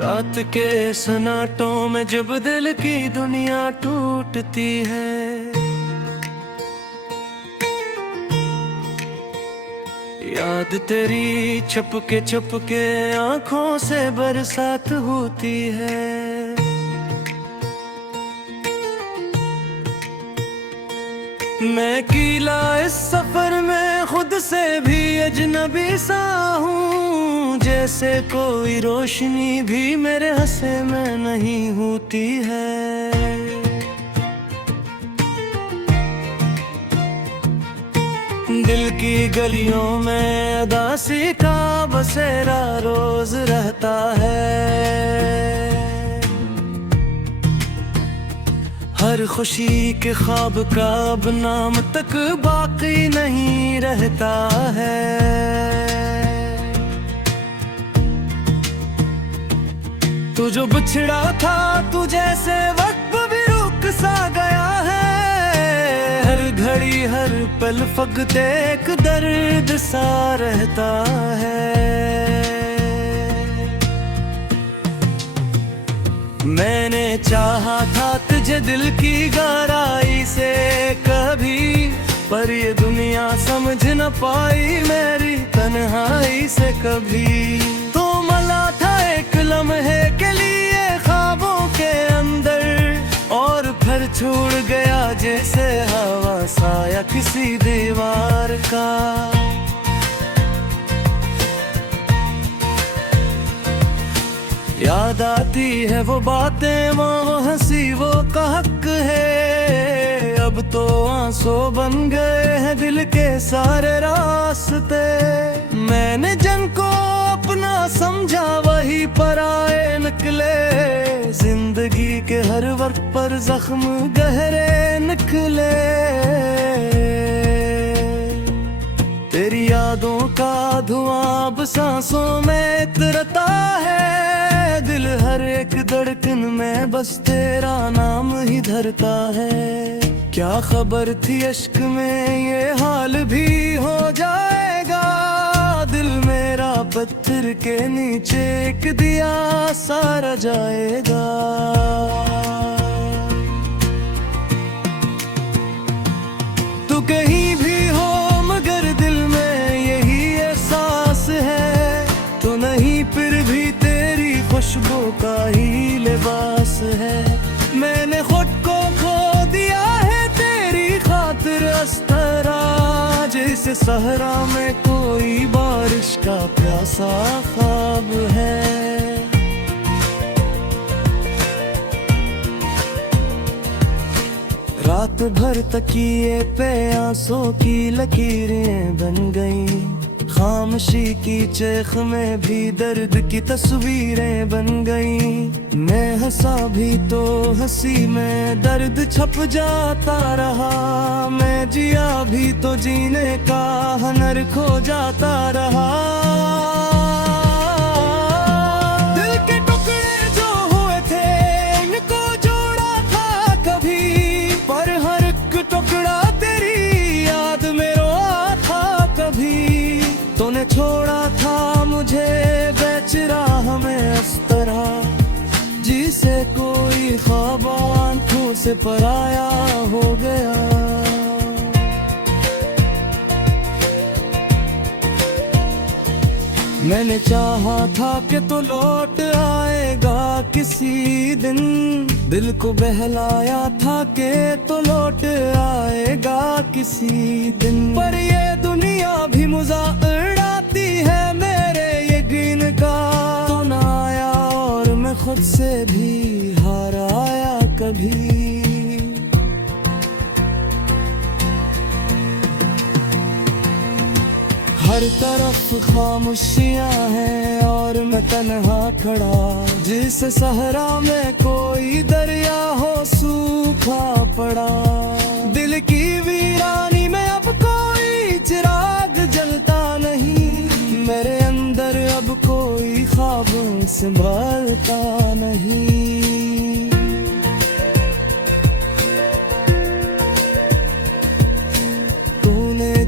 रात के सन्नाटों में जब दिल की दुनिया टूटती है, याद तेरी छपके आंखों से बरसात होती है। मैं अकेला इस सफर में खुद से भी अजनबी सा हूँ, जैसे कोई रोशनी भी मेरे हंसे में नहीं होती है। दिल की गलियों में उदासी का बसेरा रोज रहता है। हर खुशी के ख्वाब का अब नाम तक बाकी नहीं रहता है। तू जो बिछड़ा था तू जैसे वक्त भी रुक सा गया है। हर घड़ी हर पल फकत एक दर्द सा रहता है। मैंने चाहा था तुझे दिल की गहराई से कभी, पर ये दुनिया समझ न पाई मेरी तन्हाई से कभी। तो मला था एक लम्हे के लिए ख्वाबों के अंदर, और फिर छूट गया जैसे हवा साया किसी दीवार का। याद आती है वो बातें, वो हंसी वो का हक है। अब तो आंसू बन गए हैं दिल के सारे रास्ते। मैंने जंग को अपना समझा वही पराए निकले। जिंदगी के हर वक्त पर जख्म गहरे निकले। तेरी यादों का धुआं अब सांसों में इतरता है। दिल हर एक धड़कन में बस तेरा नाम ही धरता है। क्या खबर थी अश्क में ये हाल भी हो जाएगा। दिल मेरा पत्थर के नीचे एक दिया सारा जाएगा। तू कहीं भी हो मगर दिल में यही एहसास है। तो नहीं फिर भी खुशबू का ही लिबास है। मैंने खुद को खो दिया है तेरी खातिर अस्तरा, जैसे सहरा में कोई बारिश का प्यासा ख्वाब है। रात भर तकिए पे आंसू की लकीरें बन गईं। खामोशी की चेख में भी दर्द की तस्वीरें बन गईं। मैं हंसा भी तो हंसी में दर्द छप जाता रहा। मैं जिया भी तो जीने का हुनर खो जाता रहा। दिल के टुकड़े जो हुए थे इनको जोड़ा था कभी, पर हर एक टुकड़ा तेरी याद में रोआ था कभी। तूने छोड़ा था मुझे बेच राह में अस्तरा, जिसे कोई ख्वाब आंखों से पराया हो गया। मैंने चाहा था कि तू लौट आएगा किसी दिन। दिल को बहलाया था कि तू लौट आएगा किसी दिन, पर ये दुनिया भी मजाक उड़ाती है मेरे यकीन का। तू ना आया और मैं खुद से भी हार आया कभी। हर तरफ खामोशियां हैं और मैं तन्हा खड़ा, जिस सहरा में कोई दरिया हो सूखा पड़ा। दिल की वीरानी में अब कोई चिराग जलता नहीं। मेरे अंदर अब कोई ख्वाब संभालता नहीं।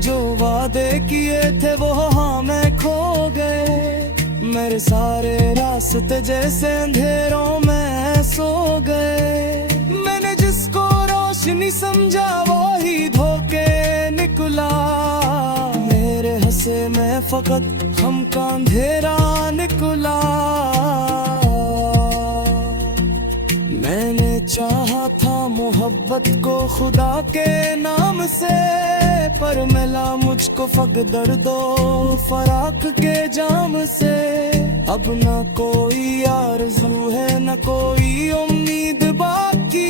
जो वादे किए थे वो हाँ मैं खो गए। मेरे सारे रास्ते हंसते जैसे अंधेरों में सो गए। मैंने जिसको रोशनी समझा वो ही धोखे निकला। मेरे हंसे में फकत हम का अंधेरा निकला। मैंने चाहा था मोहब्बत को खुदा के नाम से, पर मिला मुझको फकदर दो फराक के जाम से। अब न कोई आरज़ू है न कोई उम्मीद बाकी,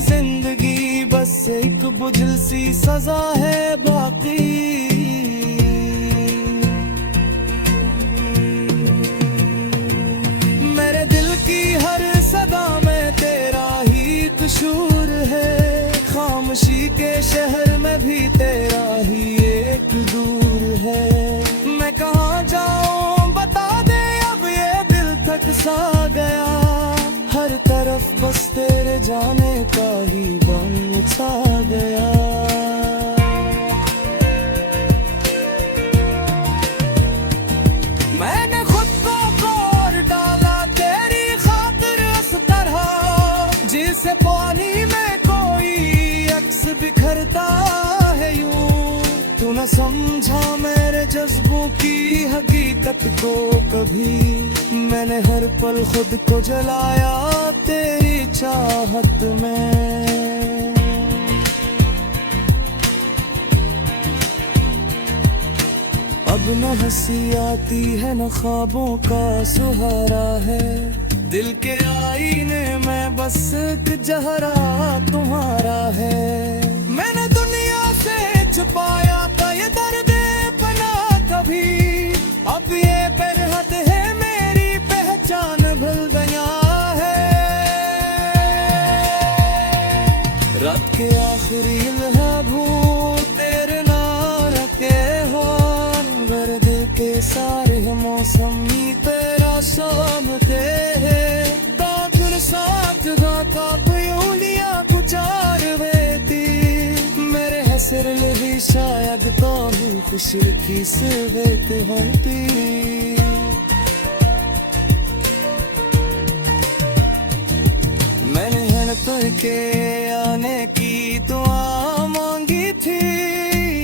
जिंदगी बस एक बुझल सी सजा है बाकी। मेरे दिल की हर सदा में तेरा ही कसूर है, खामोशी के शहर में भी तेरा ही एक दूर है। मैं कहाँ जाऊँ बता दे, अब ये दिल थक सा गया। हर तरफ बस तेरे जाने का ही गम छा गया। मैंने खुद को तोड़ डाला तेरी खातिर इस तरह, जिसे पानी में कोई अक्स बिखरता है यूं। तू न समझा मेरे जज्बों की हकीकत को कभी, मैंने हर पल खुद को जलाया तेरी चाहत में। अब न हंसी आती है न ख्वाबों का सहारा है, दिल के आईने में बस एक जहरा तुम्हारा है। मैंने दुनिया से छुपाया था ये दर्द पना कभी, अब ये बेरहद है मेरी पहचान भूल गया है। रात के आखिरी लम्हों तेरे नाम रखे हो, दिल के सारे मौसमी तेरा सामते है। ताजुर साथ गाता पयूलिया कुचार वेती, मेरे हसर लही शायद तो हूँ खुशी की सवेत होती। मैंने हर तो के आने की दुआ मांगी थी,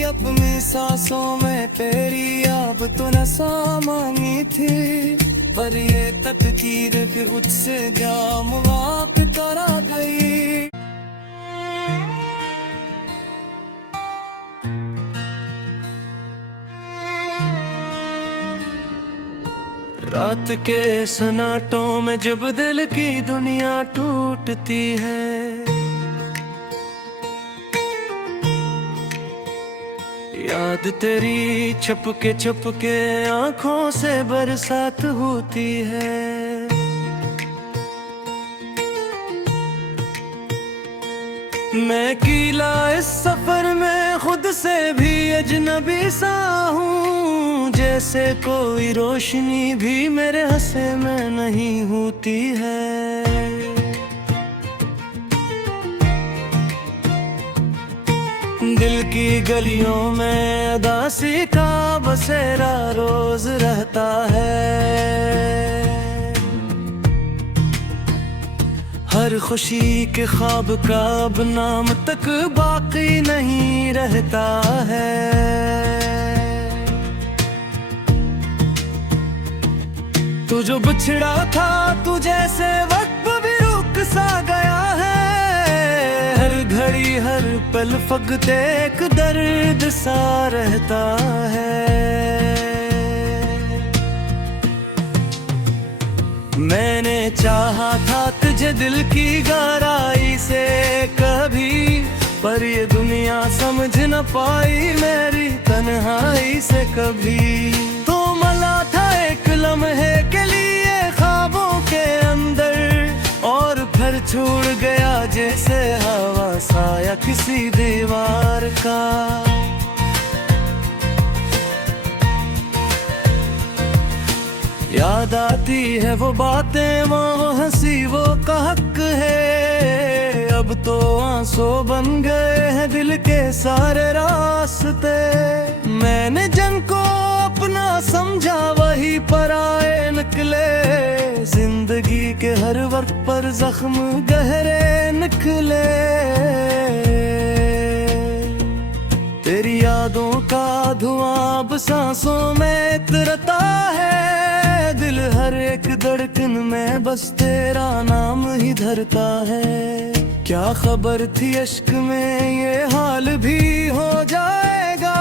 अपनी सांसों में तेरी अब तो नसा मांगी थी। पर ये तकदीर फिर मुझसे जाम वाप करा गई। रात के सन्नाटों में जब दिल की दुनिया टूटती है, याद तेरी छपके आंखों से बरसात होती है। मैं कीला इस सफर में खुद से भी अजनबी सा हूँ, जैसे कोई रोशनी भी मेरे हंसे में नहीं होती है। दिल की गलियों में उदासी का बसेरा रोज रहता है। हर खुशी के ख्वाब का अब नाम तक बाकी नहीं रहता है। तू जो बिछड़ा था तू जैसे वक्त भी रुक सा गया है। हर घड़ी हर पल फकत एक दर्द सा रहता है। मैंने चाहा था तुझे दिल की गहराई से कभी, पर ये दुनिया समझ न पाई मेरी तन्हाई से कभी। तो मला था एक लम्हे के लिए ख्वाबों के अंदर, और फिर छूट गया जैसे हवा साया किसी दीवार का। याद आती है वो बातें, वो हंसी वो का हक है। अब तो आंसू बन गए हैं दिल के सारे रास्ते। मैंने जंग को अपना समझा वही पराए निकले, और पर जख्म गहरे निकले। तेरी यादों का धुआं अब सांसों में इतरता है। दिल हर एक धड़कन में बस तेरा नाम ही धरता है। क्या खबर थी अश्क में ये हाल भी हो जाएगा।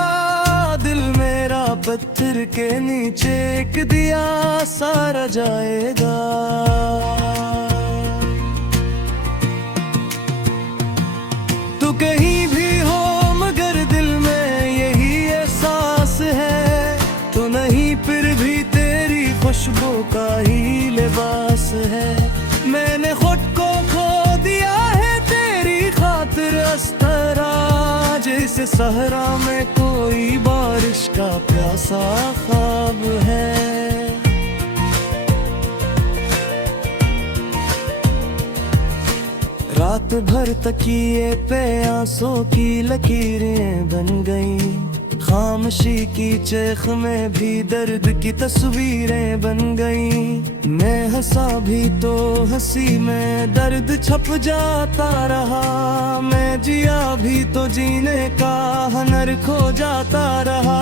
दिल मेरा पत्थर के नीचे एक दिया सारा जाएगा। तू कहीं भी हो मगर दिल में यही एहसास है। तो नहीं फिर भी तेरी खुशबू का ही लिबास है। मैंने खुद को खो दिया है तेरी खातिर अस्तरा। जैसे सहरा में कोई बारिश का प्यासा ख्वाब है। रात भर तकिए पे आंसू की लकीरें बन गईं। खामोशी की चेख में भी दर्द की तस्वीरें बन गईं। मैं हंसा भी तो हंसी में दर्द छप जाता रहा। मैं जिया भी तो जीने का हुनर खो जाता रहा।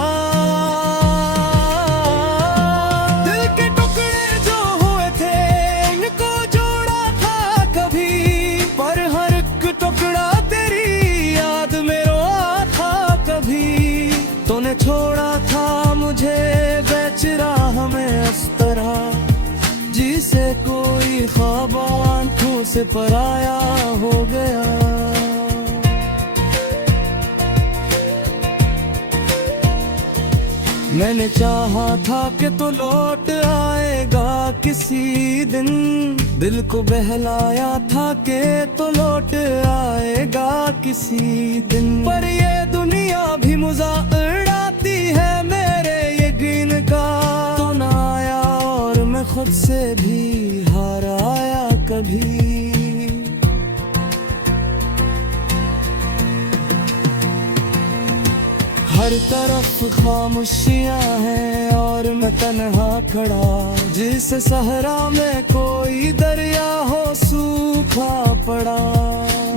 दिल के टुकड़े जो हुए थे इनको जोड़ा था कभी। पर हर एक टुकड़ा तेरी याद में रोआ था कभी। तूने छोड़ा था मुझे बेच राह में अस्तरा। जिसे कोई ख्वाब आंखों से पराया हो गया। मैंने चाहा था कि तू लौट आएगा किसी दिन। दिल को बहलाया था कि तू लौट आएगा किसी दिन। पर ये दुनिया भी मजाक उड़ाती है मेरे यकीन का। तू ना आया और मैं खुद से भी हार आया कभी। हर तरफ खामोशियां हैं और मैं तन्हा खड़ा। जिस सहरा में कोई दरिया हो सूखा पड़ा।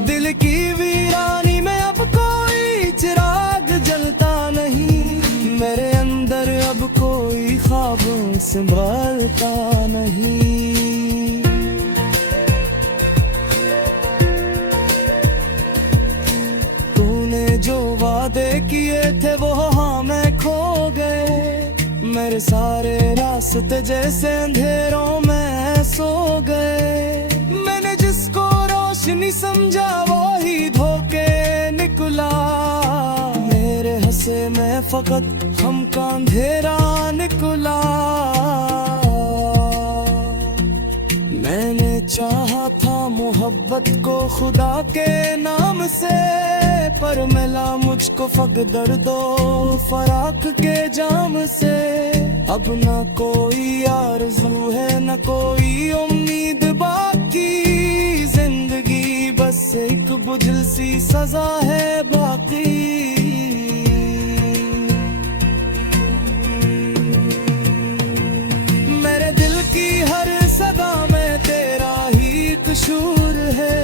दिल की वीरानी में अब कोई चिराग जलता नहीं। मेरे अंदर अब कोई ख्वाब संभालता नहीं। जो वादे किए थे वो हाँ मैं खो गए। मेरे सारे रास्ते जैसे अंधेरों में सो गए। मैंने जिसको रोशनी समझा वो ही धोखे निकला। मेरे हंसे में फकत हम का अंधेरा निकला। मैंने चाहा था मोहब्बत को खुदा के नाम से। पर मिला मुझको फक दर्दो फराक के जाम से। अब न कोई आरज़ू है न कोई उम्मीद बाकी। जिंदगी बस एक बुझल सी सजा है बाकी। मेरे दिल की हर सदा में तेरा ही कसूर है।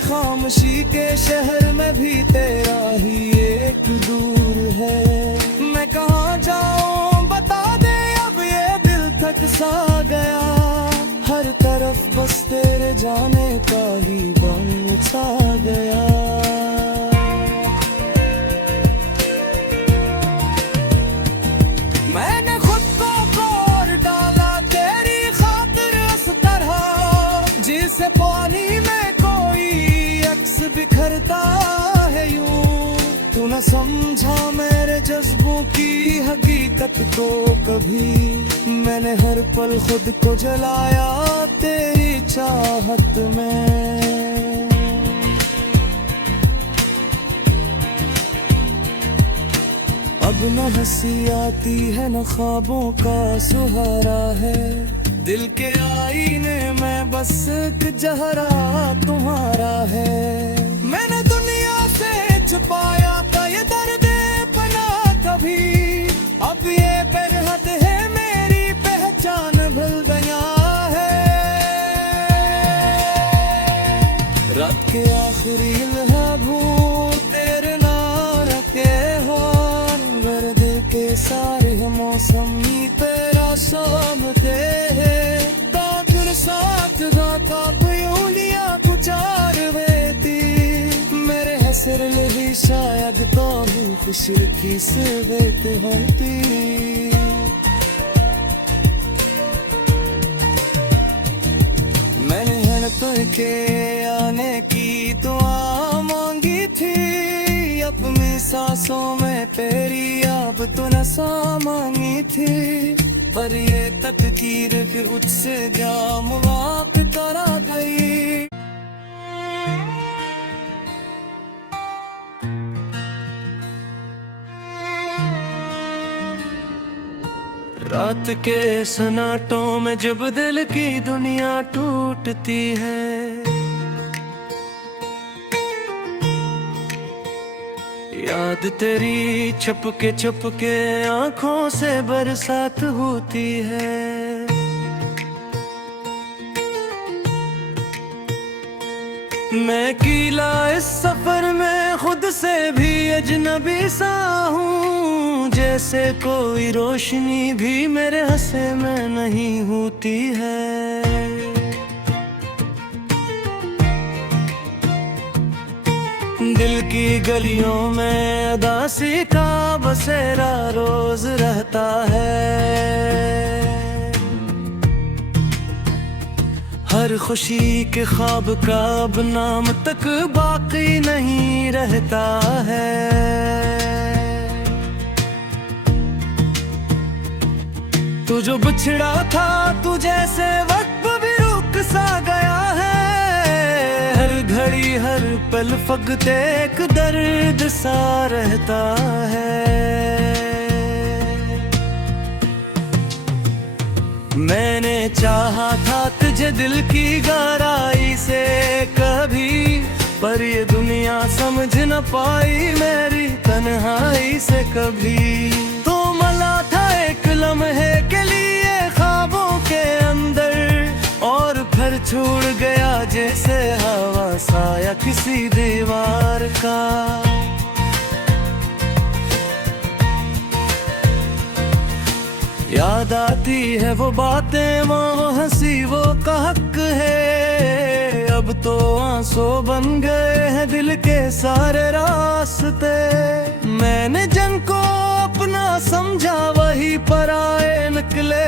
खामोशी के शहर में भी तेरा ही एक दूर है। मैं कहाँ जाऊँ बता दे अब ये दिल थक सा गया। हर तरफ बस तेरे जाने का ही गम छा गया। मैंने खुद को कोर डाला तेरी खातिर इस तरह। जिसे पानी में बिखरता है यूं। तू न समझा मेरे जज्बों की हकीकत को कभी। मैंने हर पल खुद को जलाया तेरी चाहत में। अब न हंसी आती है न ख्वाबों का सहारा है। दिल के आईने में बस एक जहरा तुम्हारा है। मैंने दुनिया से छुपाया था ये दर्द पना कभी। अब ये बेहद है मेरी पहचान भूल गया है। शायद तो हूँ खुशी से बेत होती। मैंने तो के आने की दुआ मांगी थी, अपनी सांसों में तेरी अब तो नसा मांगी थी, पर ये तकदीर फिर उससे जाम वाप करा गई। रात के सन्नाटों में जब दिल की दुनिया टूटती है, याद तेरी छपके आंखों से बरसात होती है। मैं अकेला इस सफर में खुद से भी अजनबी सा हूँ, जैसे कोई रोशनी भी मेरे हंसे में नहीं होती है। दिल की गलियों में उदासी का बसेरा रोज रहता है, हर खुशी के ख्वाब का अब नाम तक बाकी नहीं रहता है। तू जो बिछड़ा था तू जैसे वक्त भी रुक सा गया है, हर घड़ी हर पल फकत एक दर्द सा रहता है। मैंने चाहा था तुझे दिल की गहराई से कभी, पर ये दुनिया समझ न पाई मेरी तन्हाई से कभी। तो मला था एक लम्हे के लिए ख्वाबों के अंदर, और फिर छोड़ गया जैसे हवा साया किसी दीवार का। याद आती है वो बातें, वो हंसी वो का हक है, अब तो आंसू बन गए हैं दिल के सारे रास्ते। मैंने जंग को अपना समझा वही पराए निकले,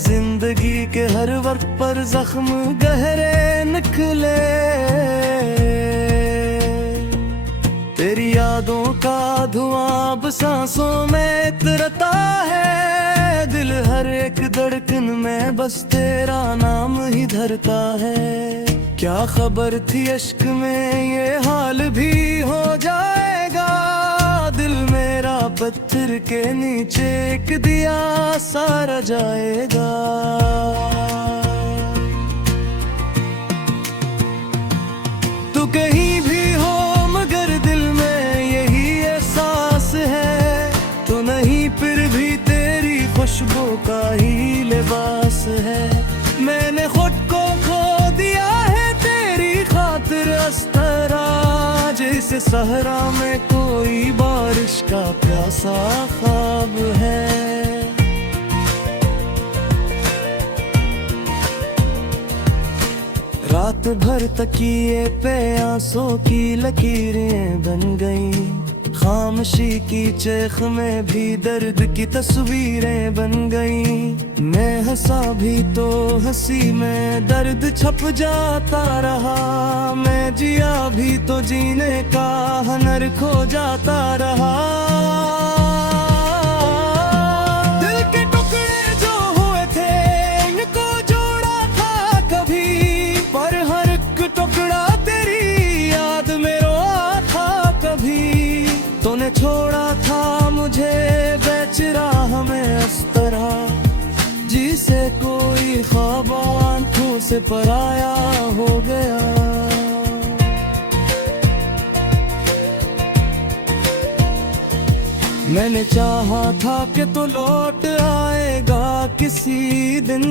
जिंदगी के हर वक्त पर जख्म गहरे निकले। तेरी यादों का धुआं अब सांसों में इतरता है, दिल हर एक धड़कन में बस तेरा नाम ही धरता है। क्या खबर थी अश्क में ये हाल भी हो जाएगा, दिल मेरा पत्थर के नीचे एक दिया सारा जाएगा। तू कहीं भी हो मगर दिल में यही एहसास है, तो नहीं फिर भी तेरी खुशबू का ही लिबास है। मैंने खुद को खो दिया है तेरी खातिर अस्तरा, जैसे सहरा में कोई बारिश का प्यासा ख्वाब है। रात भर तकिए पे आंसू की लकीरें बन गईं, खामोशी की चेख में भी दर्द की तस्वीरें बन गईं। मैं हंसा भी तो हंसी में दर्द छप जाता रहा, मैं जिया भी तो जीने का हुनर खो जाता रहा। दिल के टुकड़े जो हुए थे इनको जोड़ा था कभी, पर हर एक टुकड़ा तेरी याद में रोआ था कभी। तूने छोड़ा था मुझे बेच राह में अस्तरा, जिसे कोई ख्वाब आंखों से पराया हो गया। मैंने चाहा था कि तू लौट आएगा किसी दिन,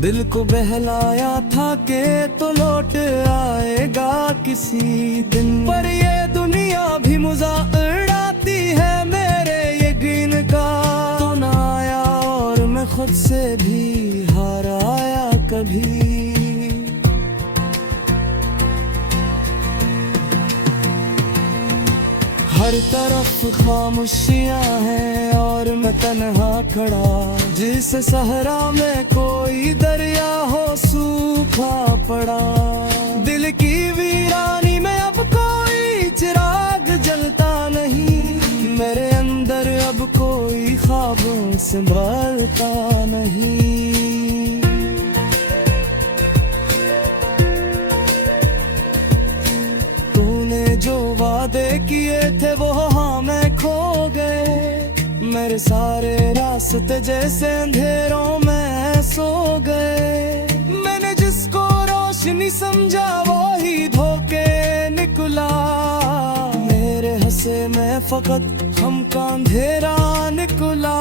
दिल को बहलाया था कि तू लौट आएगा किसी दिन, पर ये दुनिया भी मजाक उड़ाती है मेरे यकीन का। तू ना आया और मैं खुद से भी हार आया कभी। हर तरफ खामोशियां हैं और मैं तन्हा खड़ा, जिस सहरा में कोई दरिया हो सूखा पड़ा। दिल की वीरानी में अब कोई चिराग जलता नहीं, मेरे अंदर अब कोई ख्वाबों संभालता नहीं। जो वादे किए थे वो हाँ में खो गए, मेरे सारे रास्ते जैसे अंधेरों में सो गए। मैंने जिसको रोशनी समझा वो ही धोखे निकला, मेरे हंसे में फकत हम का अंधेरा निकला।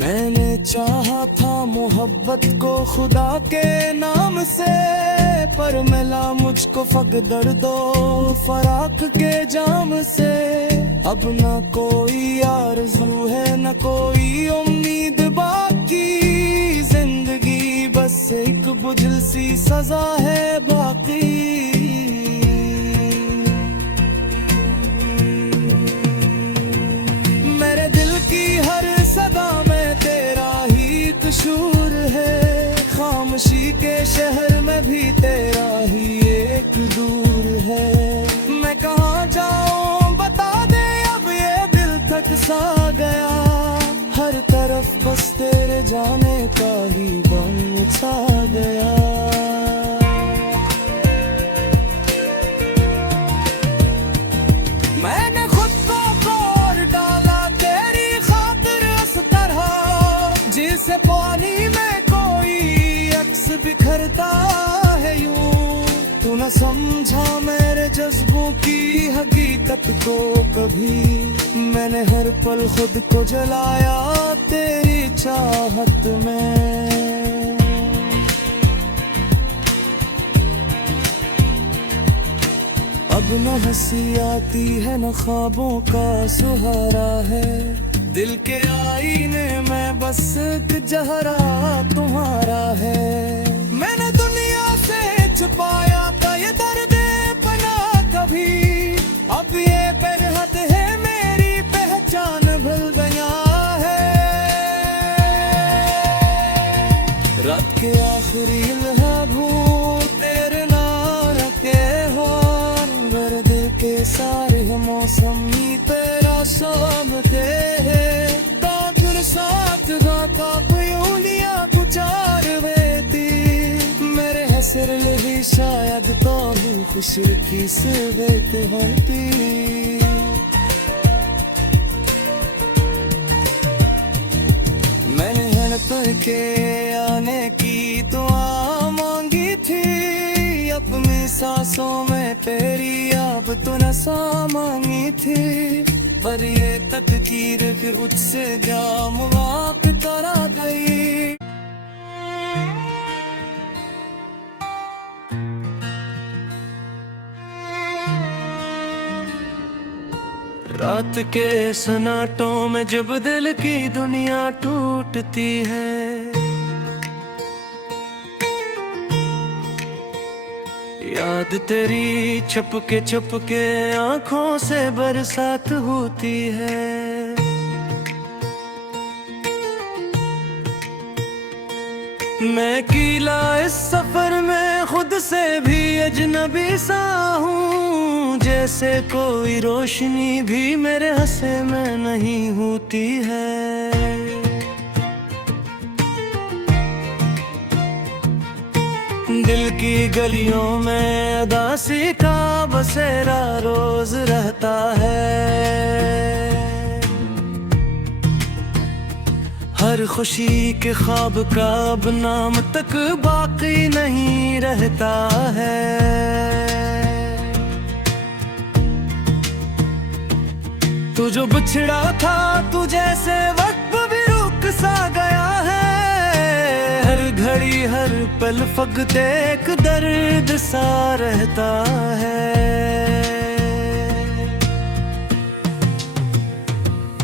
मैंने चाहा था मोहब्बत को खुदा के नाम से, पर मिला मुझको फकदर दो फराक के जाम से। अब न कोई आरज़ू है न कोई उम्मीद बाकी, जिंदगी बस एक बुझल सी सजा है बाकी। मेरे दिल की हर सदा में तेरा ही कसूर है, खामोशी के शहर में भी तेरा ही एक दूर है। मैं कहाँ जाऊँ बता दे, अब ये दिल थक सा गया, हर तरफ बस तेरे जाने का ही गम छा गया। मैंने खुद को तोड़ डाला तेरी खातिर इस तरह, जिसे पानी में बिखरता है यूं। तू न समझा मेरे जज्बों की हकीकत को कभी, मैंने हर पल खुद को जलाया तेरी चाहत में। अब न हंसी आती है न ख्वाबों का सहारा है, दिल के आईने में बस एक चेहरा तुम्हारा है। मैंने दुनिया से छुपाया था ये दर्द पना कभी, अब ये बेरहत है मेरी पहचान भूल गया है। रात के आखिरी लम्हों तेरे नाम के हो, गर्द के सारे मौसम तेरा सामते है। साथ गाता पयूलिया कुचार वेती, मेरे हसर लही शायद तो खुश की सेवत होती। मैंने हर तर के आने की दुआ मांगी थी, अपनी सांसों में तेरी अब तो नशा मांगी थी, पर ये तकदीर फिर उससे जाम वाक करा गई। रात के सन्नाटों में जब दिल की दुनिया टूटती है, याद तेरी छपके आंखों से बरसात होती है। मैं अकेला इस सफर में खुद से भी अजनबी सा हूँ, जैसे कोई रोशनी भी मेरे हंसे में नहीं होती है। दिल की गलियों में उदासी का बसेरा रोज रहता है, हर खुशी के ख्वाब का अब नाम तक बाकी नहीं रहता है। तू जो बिछड़ा था तू जैसे वक्त भी रुक सा गया है, हर घड़ी हर पल फकत एक दर्द सा रहता है।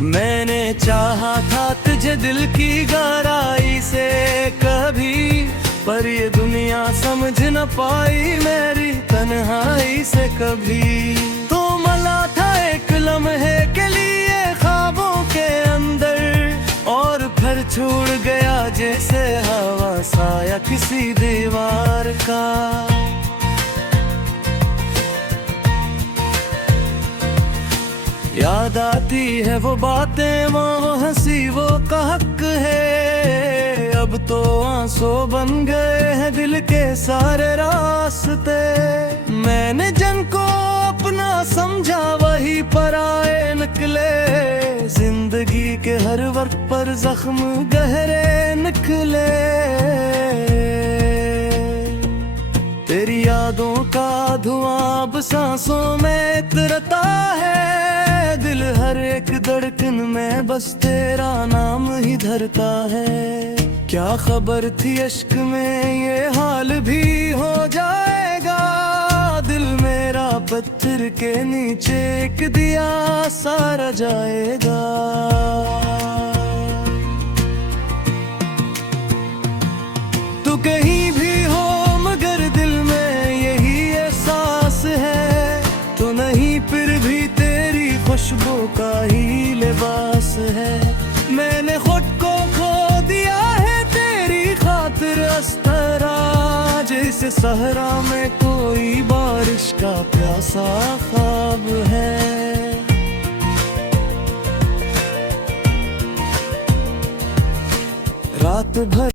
मैंने चाहा था तुझे दिल की गहराई से कभी, पर ये दुनिया समझ न पाई मेरी तन्हाई से कभी। तो मला था एक लम्हे के लिए ख्वाबों के अंदर, और फिर छूट गया जैसे हवा साया किसी दीवार का। याद आती है वो बातें, वो हंसी, वो का हक है। अब तो आंसू बन गए हैं दिल के सारे रास्ते। मैंने जंग को अपना समझा, वही पराए निकले। जिंदगी के हर वक्त पर जख्म गहरे निकले। तेरी यादों का धुआं अब सांसों में इतरता है। दिल हर एक धड़कन में बस तेरा नाम ही धरता है। क्या खबर थी इश्क में ये हाल भी हो जाएगा। दिल मेरा पत्थर के नीचे एक दिया सारा जाएगा। तू कहीं भी हो मगर दिल में यही एहसास है। तो नहीं फिर भी तेरी खुशबू का ही लिबास है। मैंने खुद को खो दिया है तेरी खातिर अस्तरा। जैसे सहरा में कोई बारिश का प्यासा ख्वाब है। रात भर